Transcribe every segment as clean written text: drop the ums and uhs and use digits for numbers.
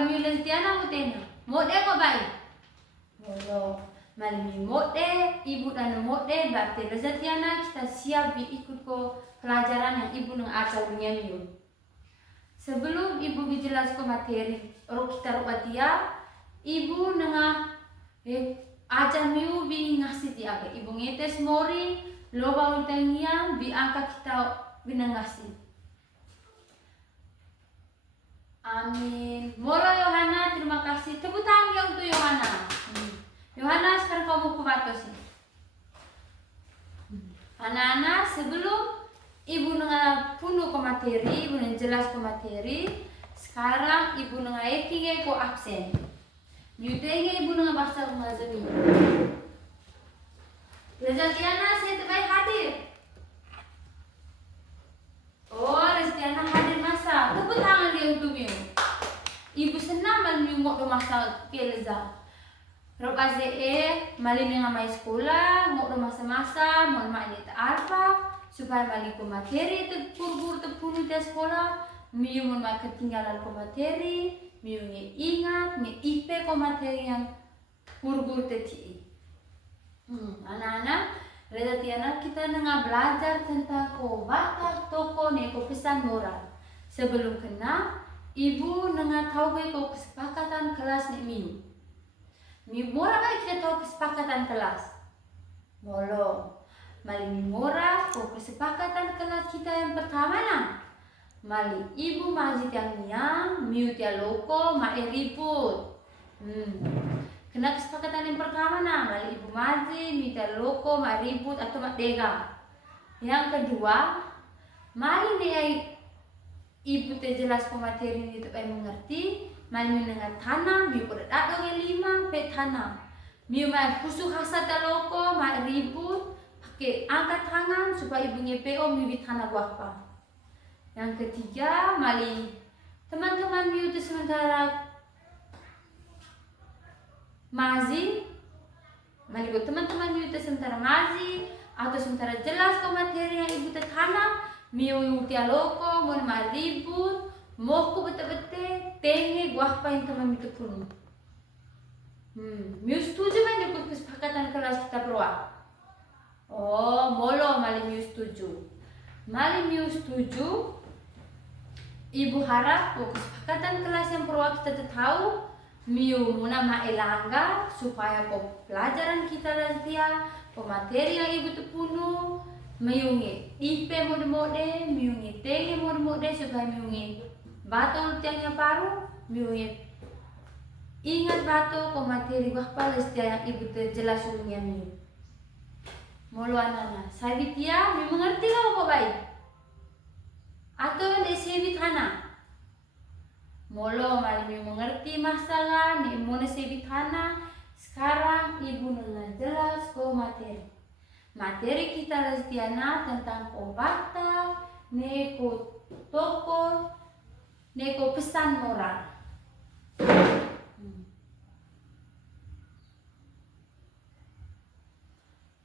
Supa miulen tiana mutena. Mode ko baik. Molo malimi mode, ibu dan mode berarti rezatiana kita siap ikut ko pelajaran yang ibu nang ajar miu. Sebelum ibu bijelas ko materi ro kita robatia, ibu nang ajar miu bi ngasih dia ke ibu ngetes mori loba ultania bi angka kita binangasi. Amin. Molo Yohana, terima kasih. Tepuk tangan ya untuk Yohana. Yohana sekarang kamu kubato sih. Anak-anak sebelum ibu nengah punuh ke materi, ibu nengah jelas ke materi. Sekarang ibu nengah eking ko absen. Nyutenge ibu nengah bahasa ngazami. Rezatiana saya terbaik hadir. Oh, Rezatiana hadir masa. Tepuk tangan dia untuk miu. Ibu senang mengungok masa keleza. Rob AZE malin dengan mai sekolah, ngok masa-masa, mohon mak ni alfa supaya malin ko materi terpur terpuluh di sekolah, miu mohon mak ketinggalan ko materi, miu nge ingat, nge IP ko materi yang pur teti. Anak-anak, Rezatiana kita nengah belajar tentang ko batak toko neko pesan moral. Sebelum kena, ibu nengah tahu ko kesepakatan kelas ni miu. Mora kita tahu kesepakatan kelas. Molo. Mali mora ko kesepakatan kelas kita yang pertama nah. Mali ibu majid yang miu tia loko ma ribut. Kena kesepakatan yang pertama nah, mali ibu majid miu tia loko ma ribut atau ma dega. Yang kedua, mali nih ibu te jelas ko materi itu mengerti. Mali dengan tanam, miu pada dado lima pe tanam. Miu mai khusus hasad loko, mai ribut, pakai angkat tangan supaya ibu ngepeo miu di tanah guapa. Yang ketiga, mali teman-teman miu itu sementara mazi, mali buat teman-teman miu itu sementara mazi atau sementara jelas ko materi yang ibu tertanam, miu tia loko, mau mai ribut. Moku bete-bete tenge gua apa yang teman itu pun. Miu setuju kan ikut kesepakatan kelas kita berdua? Oh, molo mali miu setuju. Mali miu setuju. Ibu harap kesepakatan kelas yang berdua kita tahu miu nama elangga supaya pelajaran kita lansia, pemateri yang ibu terpenuh, miu nge IP mode-mode, miu nge tenge mode-mode supaya miu nge bato tiangnya paru, miu ingat bato ko materi bahpa lestia yang ibu terjelas ulungnya miu. Molo anak-anak, saya bitia miu mengerti lah apa baik? Atau sebi tanah? Molo mali miu mengerti masalah, ne mone sebi tanah. Sekarang ibu nengah jelas ko materi. Materi kita lestiana tentang ko bata, ne ko toko, neko pesan moral.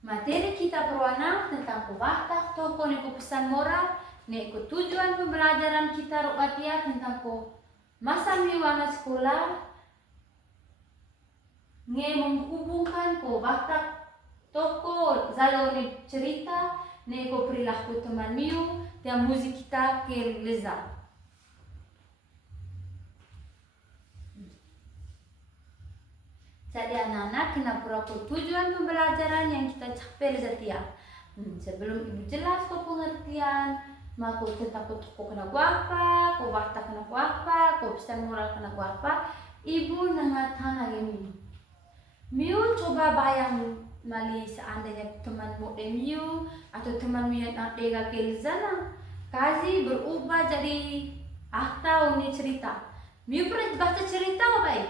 Materi kita berwarna tentang kubatak toko neko pesan moral, neko tujuan pembelajaran kita rokatia tentang ko masa miwana sekolah, nge menghubungkan ko batak toko zaloni cerita, neko perilaku teman miu, dan musik kita ke lezat. Jadi anak-anak kena pura-pura tujuan pembelajaran yang kita capai Rezatia. Sebelum ibu jelas kok pengertian, maka tentang kok kena apa, kok wakta kena apa, kok pesan moral kena apa, ibu nangatana ini. Miu coba bayang mali seandainya teman mode miu atau teman miu yang ada ke sana, kazi berubah jadi akta uni cerita. Miu pernah baca cerita apa baik?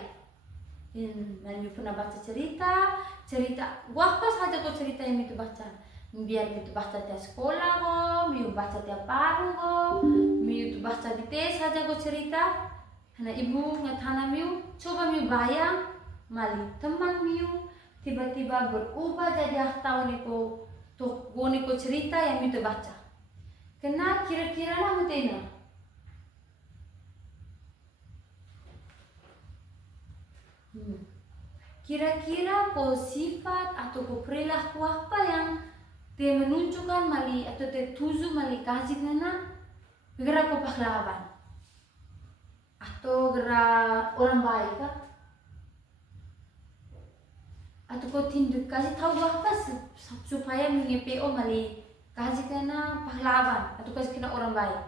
Miu pernah baca cerita, gua apa saja kok cerita yang itu baca. Biar itu baca tiap sekolah kok, miu baca tiap paru kok, miu itu baca di tes saja kok cerita. Karena ibu ngatana miu, coba miu bayang, mali teman miu tiba-tiba berubah jadi akta niko cerita yang miu baca. Kena kira-kira lah mutena. Hmm. Kira-kira ko sifat atau ko perilaku apa yang te menunjukkan mali atau te tuju mali kasih nana gerak ko pahlawan atau gerak orang baik kah? Atau ko tindak kasih tahu apa supaya mengepo mali kasih kena pahlawan atau kasih kena orang baik.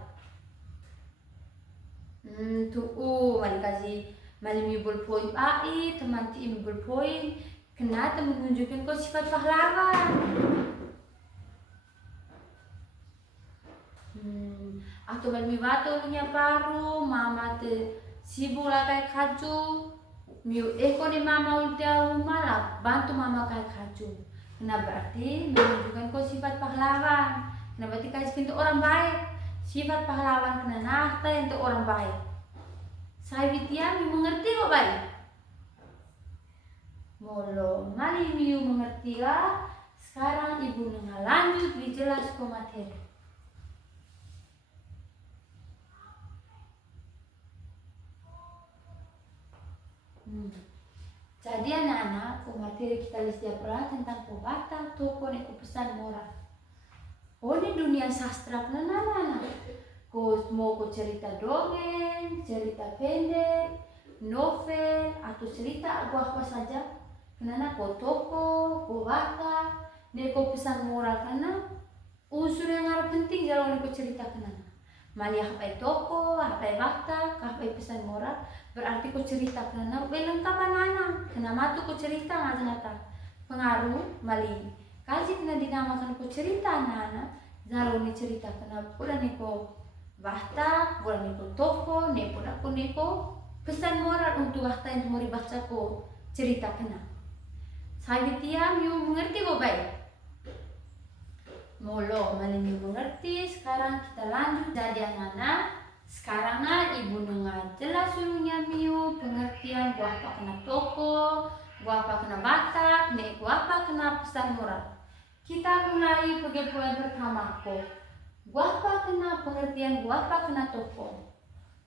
Mali kasih mali mibul poin ai teman ti mibul poin kena menunjukkan ko sifat pahlawan. Atau mali mibato nya paru mama te sibuk lah kayak kaju miu ni mama udah malah bantu mama kayak kaju. Kena berarti menunjukkan ko sifat pahlawan. Kena berarti kasih pintu orang baik. Sifat pahlawan kena nahta untuk orang baik. Saya Witiami mengerti kok baik. Molo mali miu mengerti lah. Sekarang ibu lanjut dijelas ko materi. Jadi anak-anak, materi kita lihat tentang pembata toko neko pesan moral. Ini dunia sastra anak-anak. Mau cerita dongeng, cerita pendek, novel atau cerita apa saja. Karena toko, bata, neko pesan moral karena unsur yang harus penting dalam neko cerita kenana. Mali apa toko, apa bata, apa pesan moral. Berarti ku cerita karena lengkap anak-anak. Kenapa tuh ku cerita nggak pengaruh mali kasih kena dinamakan ku cerita anak-anak. Jalo ni cerita kenapa pula niko bahta, pula niko toko, neko pesan moral untuk bahta yang mau dibaca ku cerita kena. Saya tiam you mengerti kok baik. Molo mali mengerti. Sekarang kita lanjut jadi anak-anak. Sekarang ibu nengah jelas dulunya miu pengertian gua apa kena toko, gua apa kena batak, gua apa kena pesan moral. Kita mulai pergi poin pertama ko. Gua apa kena pengertian gua apa kena toko.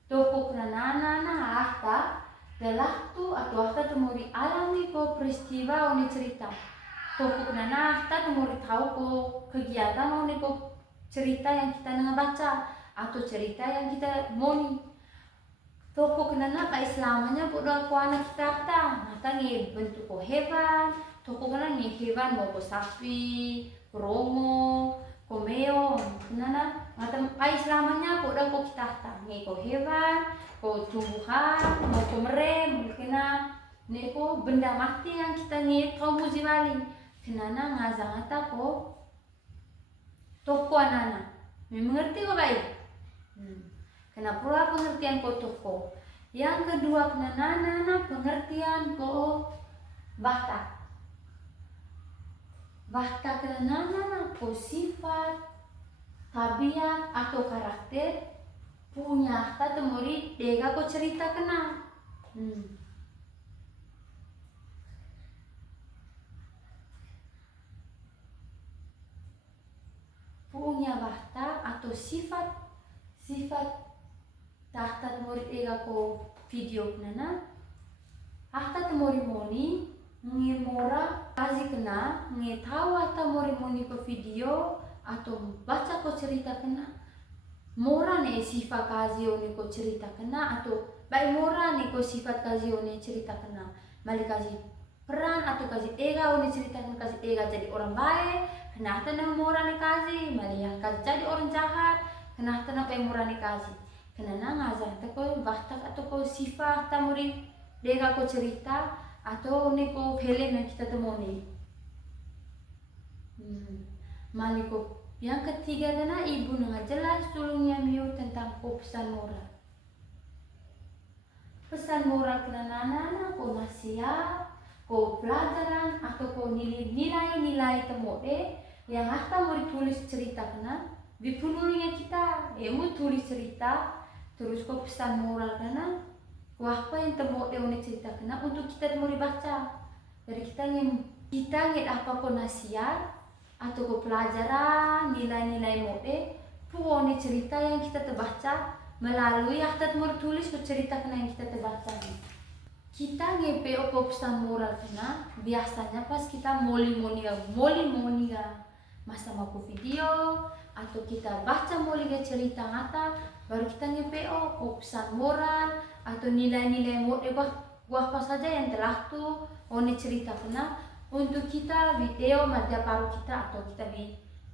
Toko kena nana ahta telah tu atau ahta tu mau dialami ko peristiwa oni cerita. Toko kena ahta tu mau tahu ko kegiatan oni ko cerita yang kita nengah baca. Atau cerita yang kita moni toko kenana ka islamanya bodoh ko anak kita mata ngi bentuk ko hewan toko kenana ngi hewan mau ko sapi romo ko meo kenana mata ka islamanya bodoh ko kita ngi ko hewan ko tumbuhan mau ko merem kena neko benda mati yang kita ngi tahu mujiwali kenana ngazang ata ko toko anak mengerti ko baik. Kena pula pengertian ko toko. Yang kedua kena nana pengertian ko bahta. Bahta kena nana ko sifat, tabiat atau karakter punya tatu murid dega ko cerita kena. Punya bahta atau sifat tahta murid ega ko video nana ahta temori moni ngi mora kazi kena ngi tahu atau mori moni ko video atau baca ko cerita kena mora ne sifat kazi oni ko cerita kena atau baik mora ne ko sifat kazi oni cerita kena mali kazi peran atau kazi ega oni cerita kena kazi ega jadi orang baik kena ahta ne mora ne kazi mali ya kazi jadi orang jahat kena ahta ne mora ne kazi kena ngazang ko bahta atau ko sifat tamuri dega ko cerita atau neko film yang kita temui. Maliko yang ketiga dana ibu nengah jelas dulunya miu tentang ko pesan moral. Pesan moral kena nana ko nasihat, ko pelajaran atau ko nilai-nilai temui yang hasta mau ditulis cerita kena di penulisnya kita, mau tulis cerita terus kok pesan moral karena apa yang temu dia cerita kena untuk kita mau dibaca dari kita ngit apa kok nasihat atau kok pelajaran nilai-nilai mode puoni cerita yang kita terbaca melalui akta mau tulis kok cerita kena yang kita terbaca kita nge-PO pesan moral kena biasanya pas kita moli masa mau video atau kita baca moli cerita ngata baru kita nge-PO pesan moral atau nilai-nilai gua apa saja yang telah tuh oni cerita kena untuk kita video mata paru kita atau kita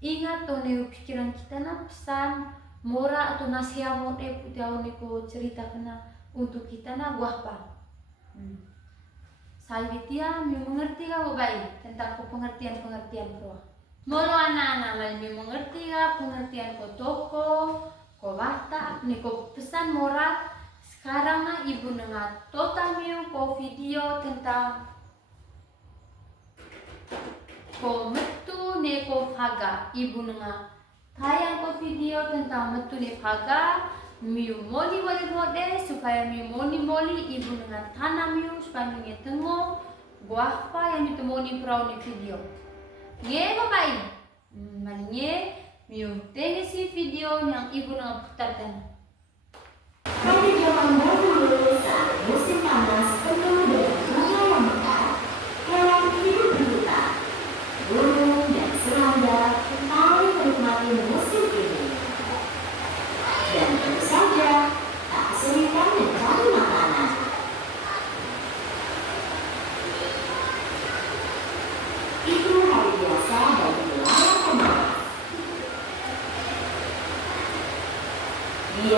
ingat tuh pikiran kita na pesan moral atau nasihat putih oni ko cerita kena untuk kita na gua apa. Saya dia mengerti kau baik tentang pengertian pro. Molo anak-anak mengerti pengertian ko toko, ko watak, ko pesan moral. Sekarang mah ibu dengar total ko video tentang ko metu ko faga. Ibu dengar tayang ko video tentang metu faga. Miu moli mode supaya miu moli ibu dengan tanam miu supaya miu tengok buah apa yang ditemoni perahu di video. Nge bapak malingnya miu tengok si video yang ibu dengan putarkan. Pada zaman dahulu saat musim panas penuh dengan bunga yang mekar, hewan hidup berjuta, burung dan serangga paling menikmati musim ini. Dan tentu saja tak kesulitan mencari makanan. Itu hari biasa bagi wilayah Tengah. Dia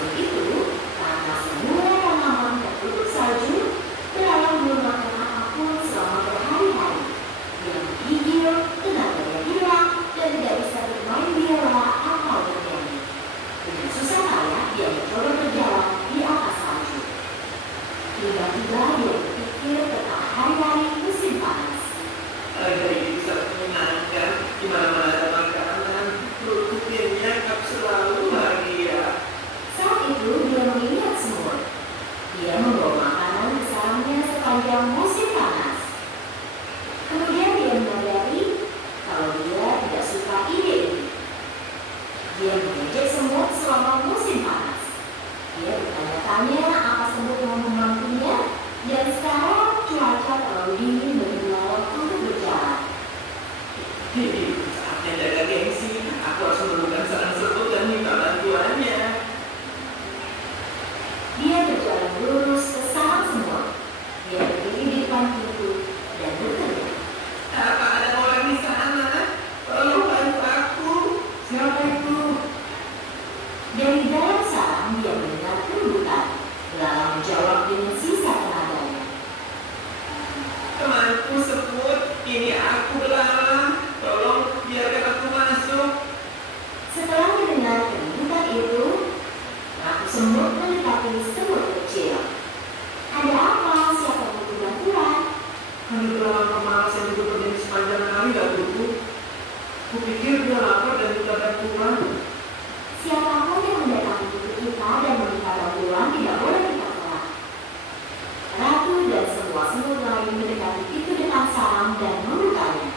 semasif itu karena semua tanaman tertutup salju, belalang belum makan apapun selama berhari-hari. Dia menggigil, tenaganya hilang, dan tidak bisa bermain biola atau bernyanyi. Dengan susah payah dia mencoba berjalan di atas salju. Tiba-tiba dia berpikir tentang hari-hari musim panas. Agar ini bisa menyenangkan, di mana-mana ada makanan, perutku nyakap selalu bahagia. Saat itu dia mengingat semut. Dia membawa makanan ke sarangnya sepanjang musim panas. Kemudian dia menyadari kalau dia tidak suka ide ini. Dia mengejek semut selama musim panas. Dia bertanya-tanya apa semut mau memangkunya, dan sekarang cuaca terlalu dingin bagi belalang untuk berjalan. Ini saatnya jaga gengsi, aku harus menemukan sarang semut dan minta bantuannya. Dia berjalan lurus ke sarang semut. Dia berdiri di depan pintu dan bertanya, Apa ada orang di sana? Tolong bantu aku. Siapa itu? dari dalam sarang dia mendengar kerudutan. Belalang menjawab dengan sisa tenaganya. Temanku semut, ini aku belalang. Tolong biarkan aku masuk. Setelah mendengar kerudutan itu, ratu semut mendekati semut kecil. Ada apa? Siapa yang butuh bantuan? Kami belalang pemalas yang hidup berdiri sepanjang hari gak tubuh. Kupikir dia lapar dan minta bantuan. Siapapun yang mendatangi pintu kita dan meminta bantuan tidak boleh kita tolak. Ratu dan semua semut lain mendekati pintu depan sarang dan membukanya.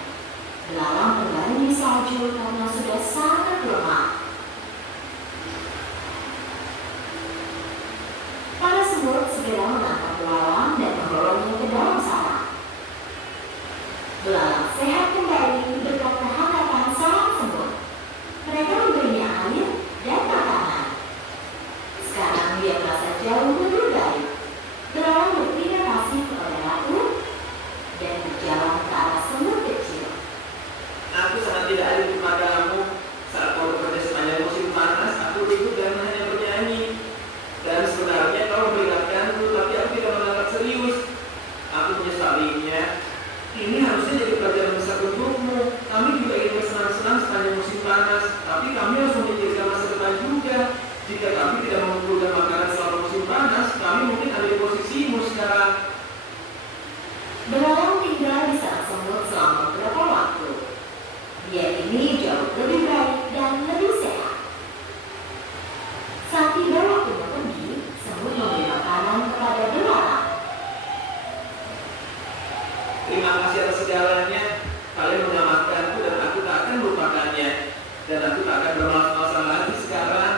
Belalang terbaring di salju karena sudah sangat lemah. Para semut segera menangkap belalang dan membawanya ke dalam sarang. Belalang sehat kembali berkat kehangatan sarang semut. Mereka memberinya air dan makanan. Sekarang dia merasa jauh lebih baik. Belalang berterima kasih kepada ratu dan berjalan ke arah semut kecil. Aku sangat tidak adil kepadamu. Saat kau bekerja sepanjang musim panas, aku duduk dan hanya bernyanyi. Dan sebenarnya kau memperingatkanku, tapi aku tidak menganggap serius. Aku menyesalinya. Ini harusnya jadi pelajaran besar untukmu. Kami juga ingin bersenang-senang sepanjang musim panas, tapi kami harus memikirkan masa depan juga. Jika kami tidak mengumpulkan makanan selama musim panas, kami mungkin ada di posisimu sekarang. Belalang tinggal di sarang semut selama beberapa waktu. Dia ini jauh lebih baik dan lebih sehat. Saat tiba waktunya pergi, semut memberi makanan kepada belalang. Terima kasih atas segalanya. Kalian menyelamatkanku dan aku tak akan melupakannya. Dan aku tak akan bermalas-malasan lagi sekarang.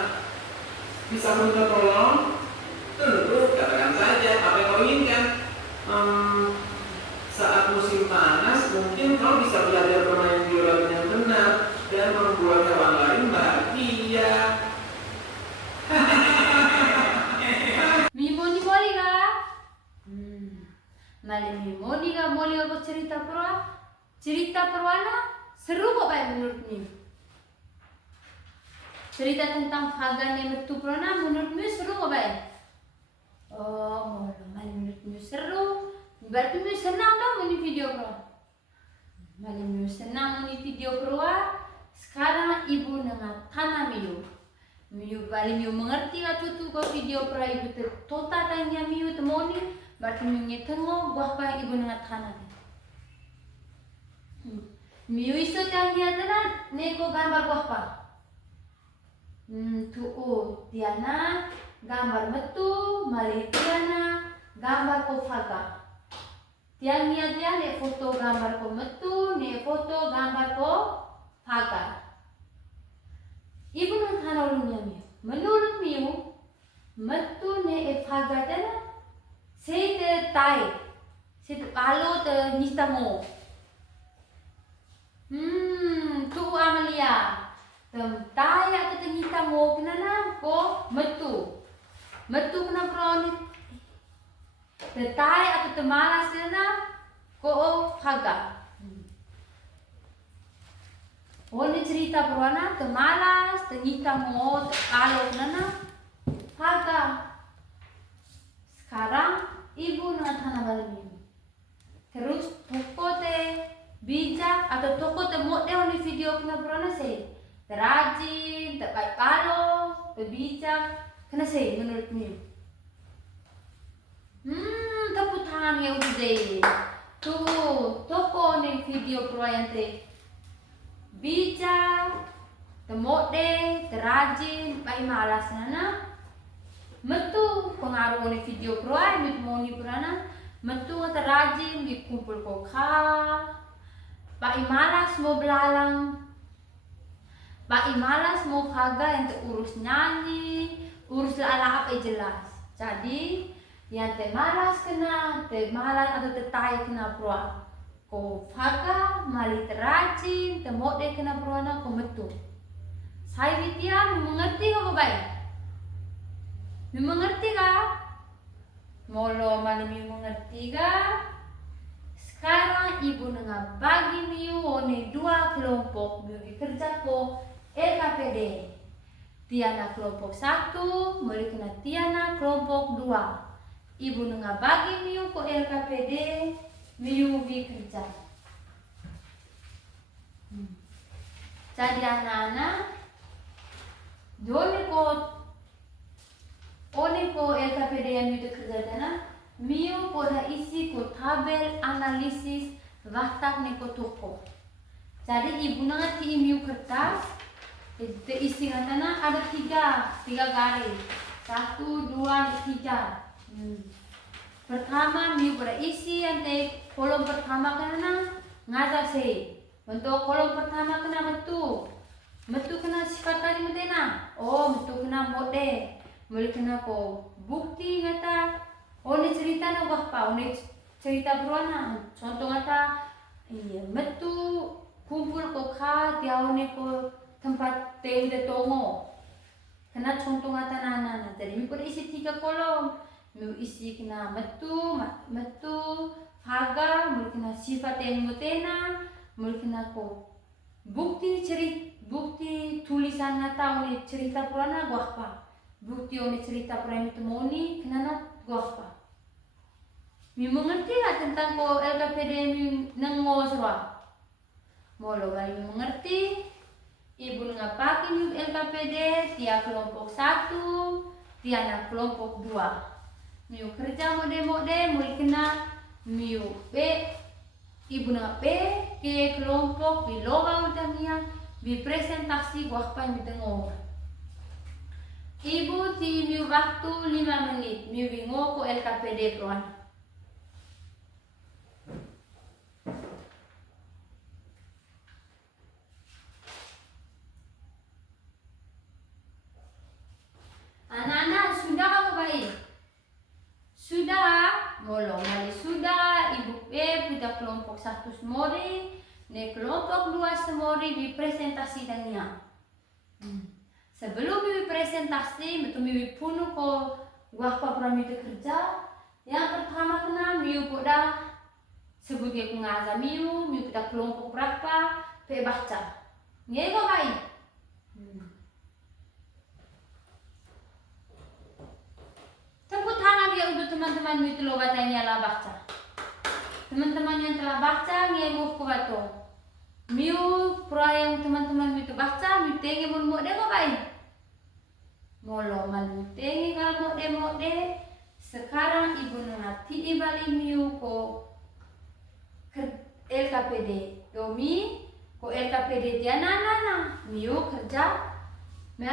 Bisa minta tolong? Tentu, katakan saja apa yang kau inginkan. Saat musim panas, mungkin kau bisa belajar bermain biola dengan benar dan membuat hewan lain bahagia. Mimoni moli ga? Malah mimoni ga moli ga cerita perwa? Cerita perwana seru kok Pak menurut Mim. Cerita tentang Fagan yang metu perwana menurut Mim seru kok Pak? Oh, malah menurut Mim seru. Berarti Mim senang dong ini video perwa. Malah Mim senang ini video perwa. Sekarang ibu dengan tanah Miu. Miu balik Miu mengerti lah tuh kok video perwa ibu tota tanya Miu temoni. Berarti Miu ngetengok buah pa ibu dengan tanah. Miu iso tanya adalah neko gambar buah pa. Tiana gambar metu, mali Tiana gambar ko faga. Tiang niya ne foto gambar ko metu, ne foto gambar ko faga. Ibu nang tanong niya Miu. Menurut Miu, metu ne faga dana Sete tai, sete palo te nista mo. Tu Amalia, tem tai atau te nista mo kenana ko metu, metu kena proni. Te tai atau te malas kenana ko faga. Oh ini cerita perwana te malas, te nista mo, te palo kenana bijak. Kena sih menurut Miu. Tepuk tangan ya udah deh. Tuh, toko nih video proyek teh bijak, temode, terajin, pai malas nana. Metu pengaruh nih video proyek mit moni purana. Metu terajin dikumpul koka. Pai malas mau belalang. Pai malas mau kaga yang terurus nyanyi, urus ala apa jelas. Jadi yang teh malas kena, teh malas atau tertai kena proa. Ko faga mali terajin, temode kena proana ko metu. Saya Ditya mengerti kok baik. Mengerti kah? Molo malam mengerti kah? Sekarang ibu nengah bagi Miu one 2 kelompok Miu kerja ko LKPD. Tiana kelompok 1, mulai kena Tiana kelompok 2. Ibu nengah bagi Miu ko LKPD, Miu kerja. Jadi anak-anak, one ko LKPD yang Miu kerja dana, Miu poda isi ko tabel analisis waktak neko toko. Jadi ibu nengah ti Miu kertas, isi katana ada 3 garis, 1, 2, 3. Pertama Miu berisi ante kolom pertama kena ngaza se. Untuk kolom pertama kena metu kena sifat tadi metena. Oh metu kena mode. Mulai kena ko bukti ngata. Oh ini cerita na apa? Ini cerita berwana. Contoh ngata iya metu kumpul ko ka tiaone ko tempat teu de tongo. Kena contoh ngata nana. Jadi Miu berisi 3 kolom. Miu isi kena metu, faga, mulai kena sifat yang mutena, mulai kena ko bukti tulisan ngata oni cerita purana gua apa, bukti oni cerita purana itu moni kena na gua apa. Miu mengerti lah tentang ko LKPD Miu nengo serwa. Molo bali Miu mengerti, ibu ngapaki Miu LKPD, Tia kelompok 1, Tiana kelompok 2. Miu kerja mode mulai kena Miu ibu na ke kelompok di loga utamia di presentasi gua apa yang ditengok. Ibu ti Miu waktu 5 menit Miu bingo ko LKPD proan. Anak-anak sudah kamu baik? Sudah, molo mali sudah, ibu punya kelompok 1 semori, ne kelompok 2 semori di presentasi dania. Sebelum bibi presentasi, betul bibi punuh ko gua apa pramita kerja. Yang pertama kena Miu poda sebagai pengaza Miu poda kelompok berapa, pe baca. Ngego baik. Tepuk tangan ya untuk teman-teman Miu telah batanya lah baca. Teman-teman yang telah baca ngego ko bato. Miu proyek teman-teman Miu baca, Miu tengi mun demo baik. Molo mal Miu tengi kalau mode. Sekarang ibu nangati ibali Miu ko LKPD. Domi ko LKPD dia nana Miu kerja mea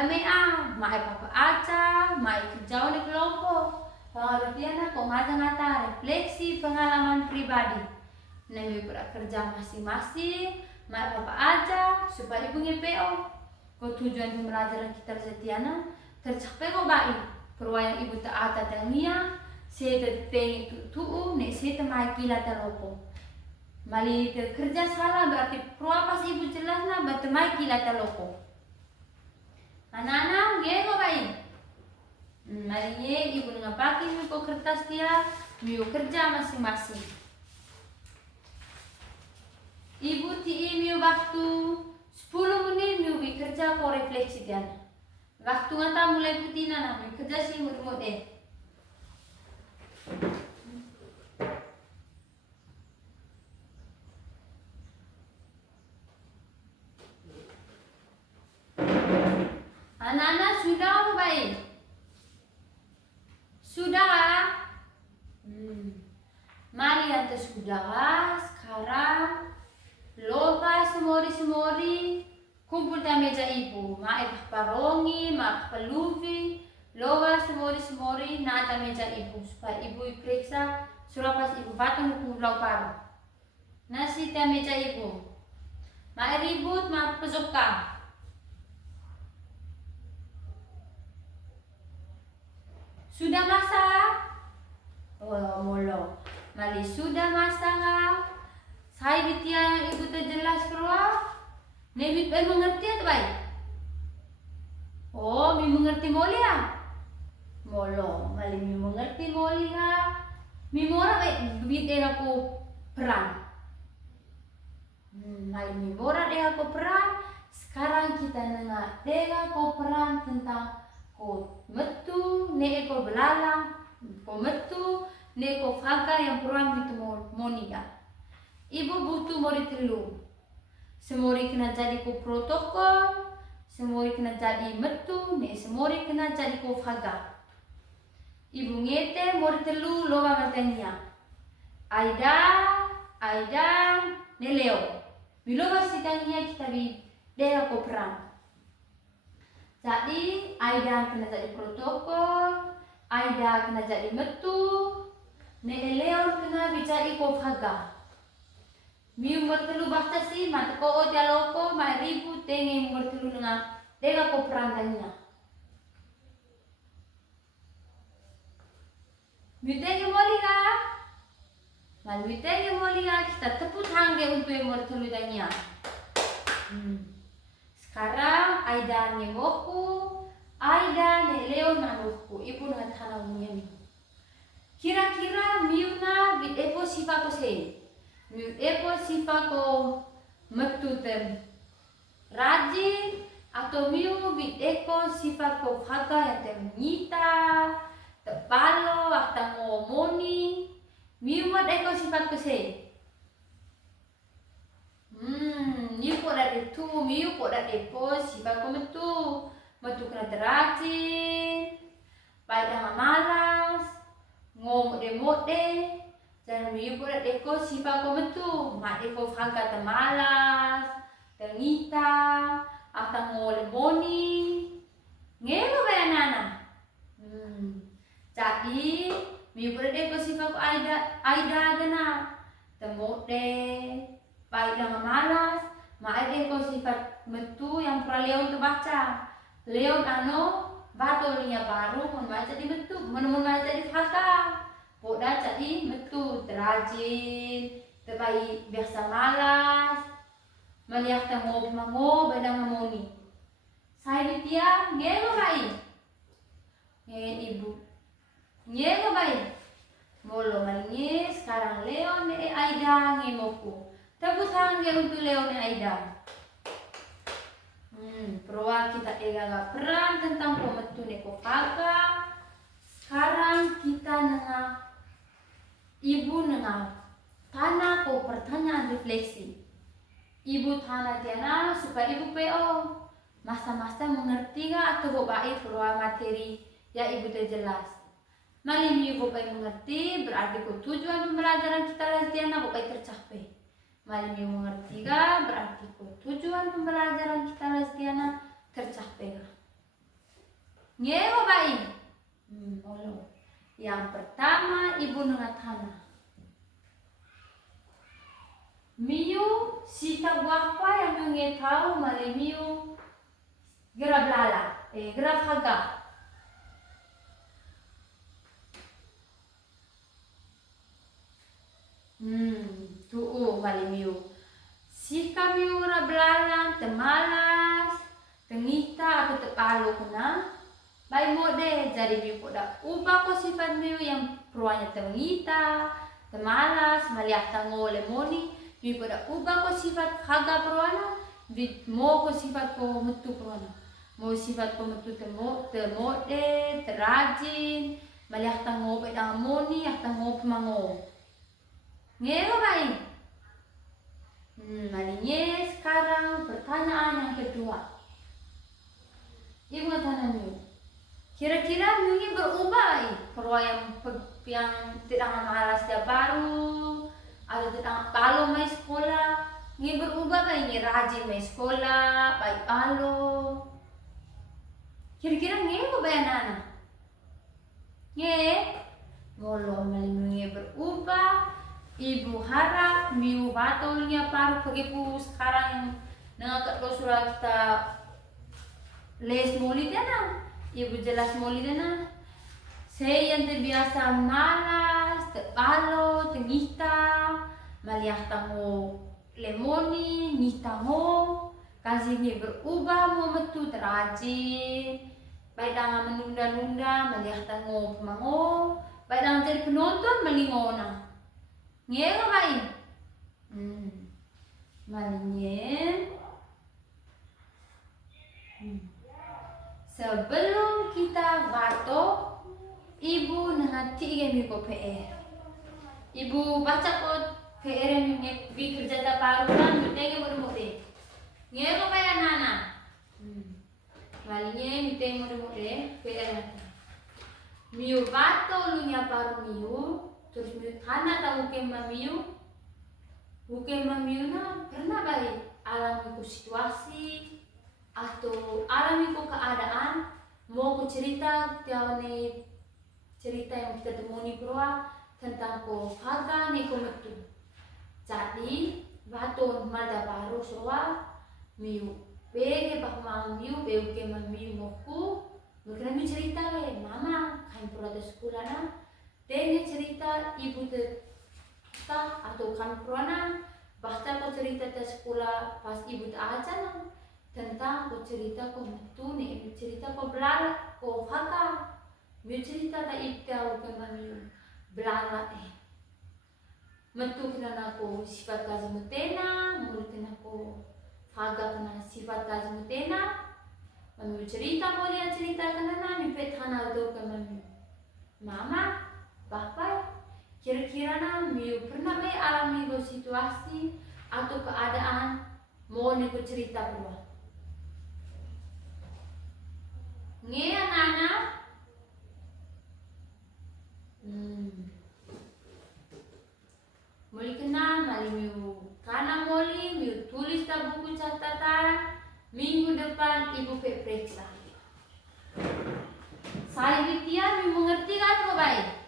mai papa aja, mai kerja di kelompok. Pengertian kok ngata-ngata refleksi pengalaman pribadi. Nami kerja masing-masing, mai papa aja supaya ibu ngepeo. Ko tujuan pembelajaran kita setiana tercapai kok baik. Perwayang ibu taata tengnia, saya tengi tu'u, nek saya temai kila terlopo. Mali kerja salah berarti pas ibu jelas na bertemai kila terlopo. Anak-anak, ngego baik. Mari ibu ngapaki Miu ko kertas dia, Miu kerja masing-masing. Ibu ti Miu waktu 10 menit Miu kerja ko refleksi dia. Waktu ngata mulai putina na Miu kerja si mode. Anak-anak sudah baik. kata sudah, sekarang loba semori kumpul di meja ibu. Maaf parongi, maaf peluvi, loba semori na di meja ibu supaya ibu periksa surah pas ibu batang pulau paru. Nasi di meja ibu. Maaf ribut, maaf pesuka. Sudah masak? Oh, molo. Mali sudah masak. Saya bitia ibu terjelas keluar. Nebi mengerti atau baik? Oh, mi mengerti moli ya? Molo, mali mi mengerti moli ya. Mi mora duit aku peran. Mali mi mora aku peran. Sekarang kita nengah aku peran tentang ko metu ne ko belalang ko metu ne ko faga yang peruan itu monika. Ibu butuh mori telu. Semori kena jadi ko protokol, semori kena jadi metu, ne semori kena jadi ko faga. Ibu ngete mori telu loba matanya. Aida, ne Leo. Biloba sitanya kita bi dea ko peran. Jadi Aida kena jadi protokol, Aida kena jadi metu, ne Leon kena bijai ko faga. Mi umur telu bahasa sih, mata ko dia loko, mai ribu tengi umur telu nengah, dega ko perantanya. Mi tengi moli ka, malu tengi moli ka kita tepuk hangge untuk umur telu danya. Sekarang Aida ngemoku, Aida ne Leo nanuku, ibu dengan tanah umumnya mi. Kira-kira miuna bit epo sifa ko se, miut epo sifa ko metu tem rajin atau miu bit eko sifa ko faga yang tem nyita, tepalo atau ngomoni, miu mat eko sifat ko se. Miu kok dah itu, miu kok dah depo, sifat ko metu kena terajin, baik dah malas, ngomode, jangan miu kok dah depo, sifat ko metu, mak depo faga termalas, ternita, atau ngolemoni, ngelo bayanana. Jadi miu kok dah depo sifat ko Aida dana, temode. Baik dengan malas, maaf ko sifat metu yang pernah Leon terbaca. Leon batolinya baru membaca di metu, membaca di fakta. Poda jadi metu, terajin, terbaik biasa malas, melihat tengok bedang moni. Saya dia ngelo baik, ibu, ngelo baik. Molo malingi sekarang Leon Aida ngemoku. Tepuk tangan dia untuk Leon Aida. Perwa kita ega peran tentang pemetu neko faga. Sekarang kita nengah ibu nengah tanah ko pertanyaan refleksi. Ibu tanah tiana supaya ibu PO masa-masa mengerti ga atau baik perwa materi ya ibu terjelas. Malim ibu baik mengerti berarti ko tujuan pembelajaran kita tiana baik tercapai. Malam yang mengerti ga berarti tujuan pembelajaran kita Lestiana tercapai ga. Ngewa baik. Yang pertama ibu nengah tanah. Miu sita wapa yang tahu malam miu gerab lala, gerab haga. Tuh malimiu. Si kami ura belalang, temalas, tengita atau tepalo kena. Baik mode jadi miu koda ubah ko sifat miu yang peruannya tengita, temalas, melihat tango lemoni. Miu koda ubah ko sifat haga peruana, mau ko sifat ko metu peruana. Mau sifat ko metu temode, terajin, melihat tango bedang moni, tango pemango. Ngelo baik. Malinya sekarang pertanyaan yang kedua. Ibu tanya miu. Kira-kira miu ini berubah perwa yang tidak malas dia baru, ada tentang palo mai sekolah, ngi berubah kai ngi rajin mai sekolah, baik palo. Kira-kira ngi apa bayan anak? Ngi, molo ngi berubah. Ibu harap miu batolnya paru pagepu sekarang yang nengak surat kita les moli dana. Ibu jelas moli dana. Saya yang terbiasa malas, terpalo, tengita, melihat tamu lemoni, nitamu, kasihnya berubah mau metu terajin, baik dengan menunda-nunda, melihat tamu pemango, baik dengan jadi penonton melingona, nggak ngapain? Malingin. Sebelum kita batok, ibu nangati miko PR. Ibu baca kod PR yang kerja tak paru kan, miteng mudah-mudah. Nggak apa ya nana? Malingnya miteng mudah-mudah PR. Miu bato lu nya paru miu, terus miu hana tahu kemma miu. Bukan mamiu na pernah baik alami ku situasi atau alami ku keadaan mau ku cerita tiawani cerita yang kita temui proa tentang ku harga ni ku metu. Jadi baton mada baru soa miu bege bah mamiu bege mamiu moku mungkin miu cerita mama kain proa di sekolah na dene cerita ibu ta atau kan prona bahkan kau cerita di sekolah pas ibu tak aja tentang kau cerita kau metu nih cerita kau belajar kau haka miu cerita tak ita ke mami belajar metu kena aku sifat kaji mutena mulut kena aku haga kena sifat kaji mutena mami cerita boleh cerita kena nami petana do ke mami mama papa kira-kira miu pernah mai alami go situasi atau keadaan mau nego cerita pula. Nge anak-anak? Muli kena mali miu karena moli miu tulis di buku catatan minggu depan ibu periksa. Saya Widya miu mengerti kan kau baik?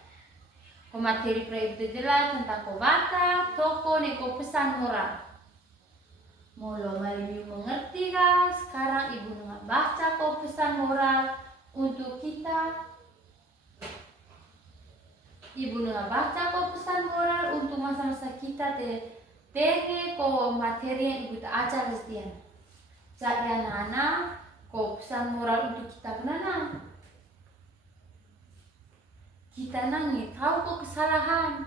Ko materi pra itu jelas tentang ko baca, toko, neko pesan moral. Molo mali mengerti kan? Sekarang ibu nggak baca ko pesan moral untuk kita. Ibu nggak baca ko pesan moral untuk masa-masa kita tege ko materi yang ibu tak ajar setian. Jadi anak-anak ko pesan moral untuk kita kenana. Kita nangis tahu kok kesalahan,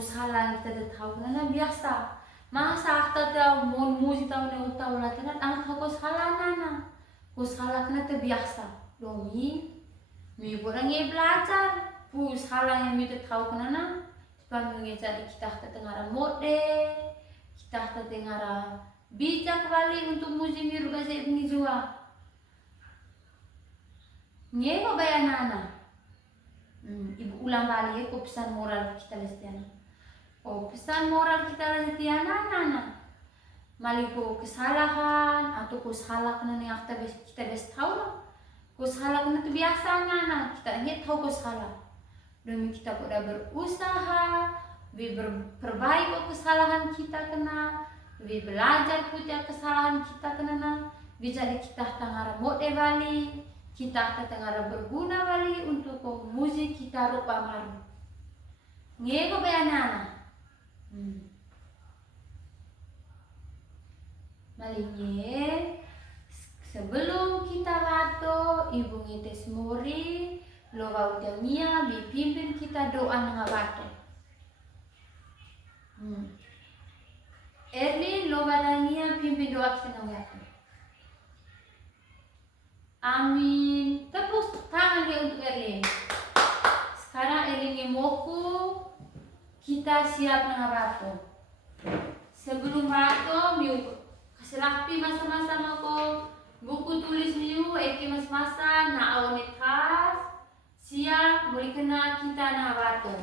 salah kita tahu karena biasa. Masa kita tahu mau muji tahu nih tahu lah karena anak tahu kok salah nana, kok salah karena terbiasa. Domi, mi orangnya belajar, salah yang kita tahu karena supaya jadi kita ketengara mode, kita ketengara bijak kembali untuk muji miru bahasa ini juga. Nggak bayar nana. Ibu ulang balik ko pesan moral kita lestiana. Pesan moral kita lestiana nana. Mali ko kesalahan atau ko salah kena yang kita best tahu lah. Ko salah kena tu biasa nana. Kita ingat tahu ko salah. Demi kita udah berusaha, berperbaiki ko kesalahan kita kena, belajar punya kesalahan kita kena, bisa kita tangara mode balik. Kita ketengara berguna balik untuk musik kita rupa maru. Ngego bayanana. Malingnya sebelum kita bato ibu ngetes mori loba udamia bipimpin kita doa nanga bato. Erli loba dangia pimpin doa kita nanga bato. Amin. Tepuk tangan dia untuk Erlin. Sekarang Erlin moku kita siap mengabato. Sebelum bato, miu kasih rapi masa-masa ko buku tulis miu eki mas-masa na awnetas siap boleh kena kita na batu.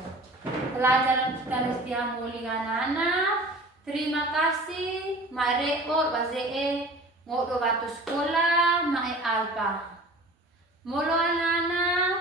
Pelajaran kita mesti muli anak-anak. Terima kasih. Mare o bazee ngodo batu sekolah mae alpa. Molo anak-anak.